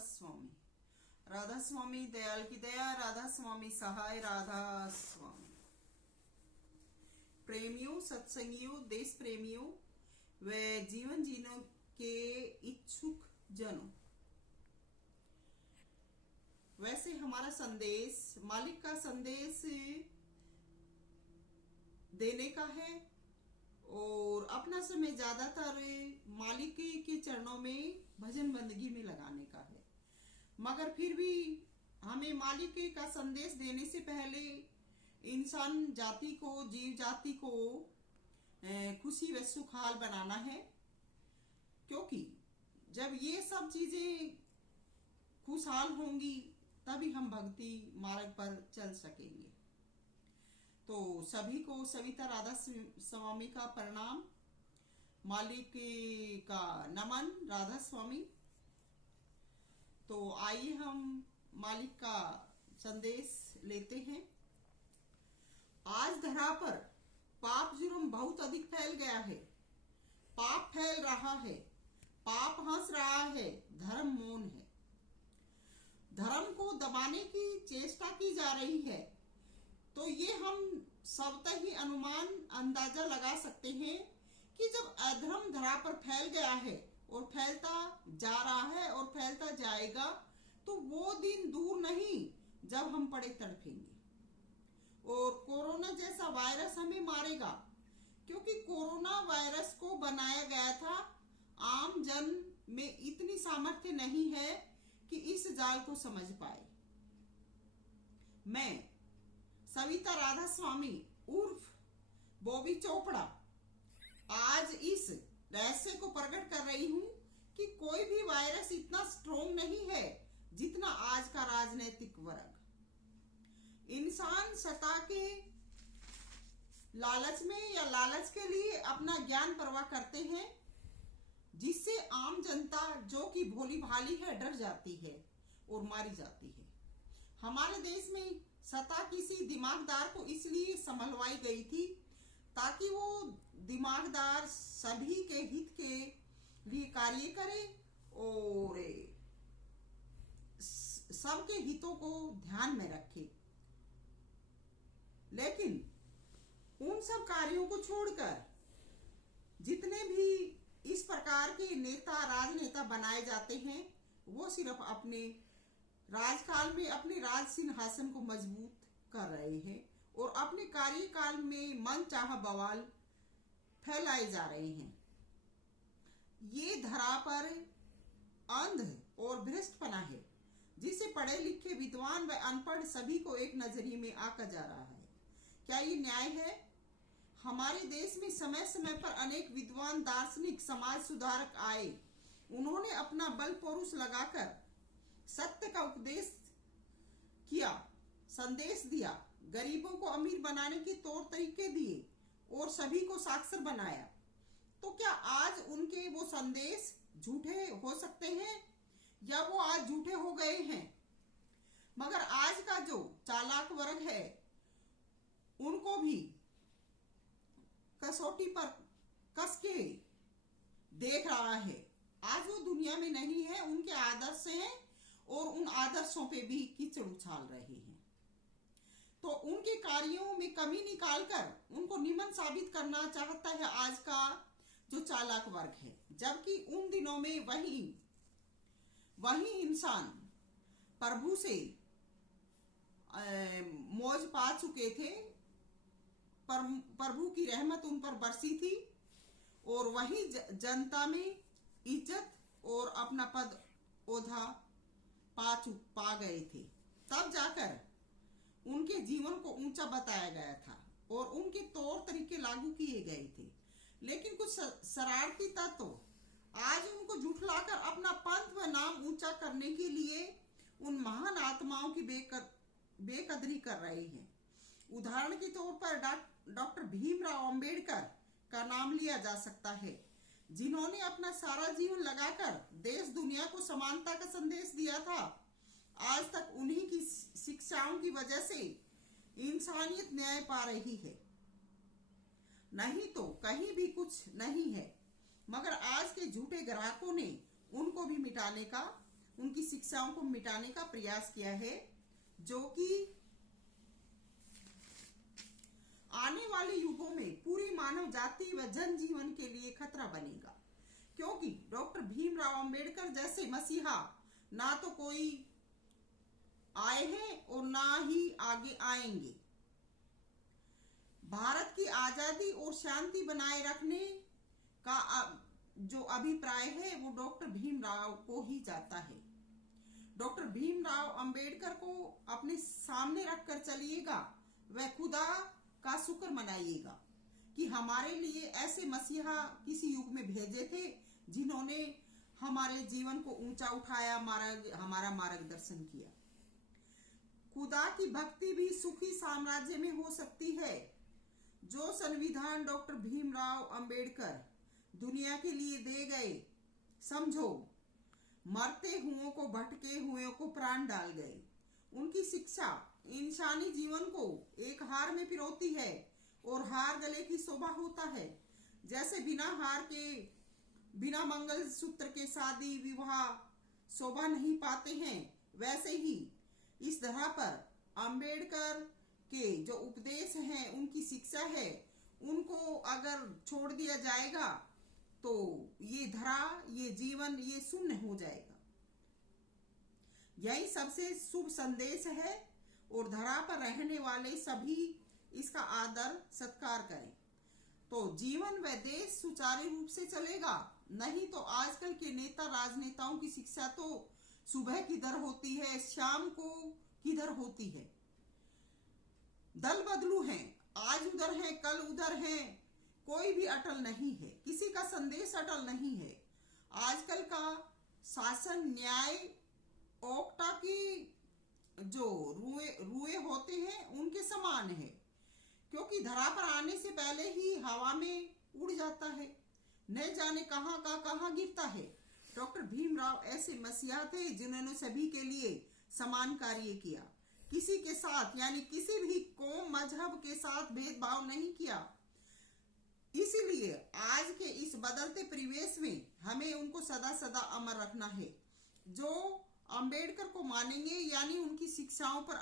स्वामी। राधा स्वामी दयाल की दया, राधा स्वामी सहाय, राधा स्वामी। प्रेमियों, सत्संगियों, देश प्रेमियों व जीवन जीने के इच्छुक जनों, वैसे हमारा संदेश मालिक का संदेश देने का है और अपना समय ज्यादातर मालिक के चरणों में भजन बंदगी में लगाने का है। मगर फिर भी हमें मालिक का संदेश देने से पहले इंसान जाति को, जीव जाति को खुशी व सुखहाल बनाना है, क्योंकि जब ये सब चीजें खुशहाल होंगी तभी हम भक्ति मार्ग पर चल सकेंगे। तो सभी को सविता राधा स्वामी का प्रणाम, मालिक का नमन, राधा स्वामी। तो आइए हम मालिक का संदेश लेते हैं। आज धरा पर पाप जुर्म बहुत अधिक फैल गया है। पाप फैल रहा है, पाप हंस रहा है, धर्म मौन है। धर्म को दबाने की चेष्टा की जा रही है। तो ये हम स्वतः ही अनुमान अंदाजा लगा सकते हैं कि जब अधर्म धरा पर फैल गया है और फैलता जा रहा है और फैलता जाएगा, तो वो दिन दूर नहीं जब हम पड़े तड़पेंगे और कोरोना जैसा वायरस हमें मारेगा, क्योंकि कोरोना वायरस को बनाया गया था। आम जन में इतनी सामर्थ्य नहीं है कि इस जाल को समझ पाए। मैं सविता राधा स्वामी उर्फ बॉबी चोपड़ा आज इस रहस्य को प्रकट कर रही हूं कि कोई भी वायरस इतना स्ट्रोंग नहीं है जितना आज का राजनीतिक वर्ग। इंसान सत्ता के लालच में या लालच के लिए अपना ज्ञान परवाह करते हैं, जिससे आम जनता जो कि भोली भाली है डर जाती है और मारी जाती है। हमारे देश में सत्ता किसी दिमागदार को इसलिए संभलवाई गई थी ताकि वो दिमागदार सभी के हित के लिए कार्य करे और सबके हितों को ध्यान में रखे। लेकिन उन सब कार्यों को छोड़कर जितने भी इस प्रकार के नेता, राजनेता बनाए जाते हैं, वो सिर्फ अपने राजकाल में अपने राज सिंहासन को मजबूत कर रहे हैं और अपने कार्यकाल में मनचाहा बवाल फैलाए जा रहे हैं। ये धरा पर अंध और भ्रष्टपना है, जिसे पढ़े लिखे विद्वान व अनपढ़ सभी को एक नजरिए में आका जा रहा है। क्या ये न्याय है? हमारे देश में समय समय पर अनेक विद्वान, दार्शनिक, समाज सुधारक आए। उन्होंने अपना बल पौरुष लगाकर सत्य का उपदेश किया, संदेश दिया, गरीबों को अमीर बनाने के तौर तरीके दिए और सभी को साक्षर बनाया। तो क्या आज उनके वो संदेश झूठे हो सकते हैं या वो आज झूठे हो गए हैं? मगर आज का जो चालाक वर्ग है उनको भी कसौटी पर कस के देख रहा है। आज वो दुनिया में नहीं है, उनके आदर्श हैं और उन आदर्शों पे भी कीचड़ उछाल रहे हैं। तो उनके कार्यों में कमी निकालकर उनको निमन साबित करना चाहता है आज का जो चालाक वर्ग है, जबकि उन दिनों में वही इंसान प्रभु से मौज पा चुके थे, प्रभु की रहमत उन पर बरसी थी और वही जनता में इज्जत और अपना पद ओधा पा गए थे। तब जाकर उनके जीवन को ऊंचा बताया गया था और उनके तौर तरीके लागू किए गए थे। लेकिन कुछ शरारती तत्व आज उनको झुठलाकर अपना पंथ व नाम ऊंचा करने के लिए उन महान आत्माओं की बेकदरी कर रहे हैं। उदाहरण के तौर पर डॉक्टर भीमराव अंबेडकर का नाम लिया जा सकता है, जिन्होंने अपना सारा जीवन लगाकर देश दुनिया को समानता का संदेश दिया था। आज तक उन्हीं की शिक्षाओं की वजह से इंसानियत न्याय पा रही है, नहीं तो कहीं भी कुछ नहीं है। मगर आज के झूठे ग्राहकों ने उनको भी मिटाने का उनकी शिक्षाओं को मिटाने का प्रयास किया है, जो कि आने वाले युगों में पूरी मानव जाति व जनजीवन के लिए खतरा बनेगा। क्योंकि डॉक्टर भीमराव अंबेडकर जैसे मसीहा ना तो कोई आए हैं और ना ही आगे आएंगे। भारत की आजादी और शांति बनाए रखने का जो अभिप्राय है वो डॉक्टर भीमराव को ही जाता है। डॉक्टर भीमराव अंबेडकर को अपने सामने रखकर चलिएगा, वह खुदा का शुक्र मनाइएगा कि हमारे लिए ऐसे मसीहा किसी युग में भेजे थे जिन्होंने हमारे जीवन को ऊंचा उठाया, हमारा मार्गदर्शन किया। खुदा की भक्ति भी सुखी साम्राज्य में हो सकती है। जो संविधान डॉक्टर भीमराव अंबेडकर दुनिया के लिए दे गए, समझो मरते हुओं को, भटके हुओं को प्राण डाल गए। उनकी शिक्षा इंसानी जीवन को एक हार में पिरोती है और हार गले की शोभा होता है। जैसे बिना हार के, बिना मंगल सूत्र के शादी विवाह शोभा नहीं पाते हैं, वैसे ही इस धरा पर अंबेडकर के जो उपदेश हैं, उनकी शिक्षा है, उनको अगर छोड़ दिया जाएगा तो ये धरा, ये जीवन, ये शून्य हो जाएगा। यही सबसे शुभ संदेश है और धरा पर रहने वाले सभी इसका आदर सत्कार करें तो जीवन व देश सुचारू रूप से चलेगा। नहीं तो आजकल के नेता राजनेताओं की शिक्षा तो सुबह किधर होती है, शाम को किधर होती है। दल बदलू हैं, आज उधर हैं, कल उधर हैं, कोई भी अटल नहीं है, किसी का संदेश अटल नहीं है। आजकल का शासन न्याय ओकटा की जो रुए होते हैं उनके समान है, क्योंकि धरा पर आने से पहले ही हवा में उड़ जाता है, न जाने कहां का कहां गिरता है। डॉक्टर भीमराव ऐसे मसीहा थे जिन्होंने सभी के लिए समान कार्य किया, किसी के साथ यानी किसी भी कौम मजहब के साथ भेदभाव नहीं किया। इसीलिए आज के इस बदलते परिवेश में हमें उनको सदा सदा अमर रखना है। जो अंबेडकर को मानेंगे यानी उनकी शिक्षाओं पर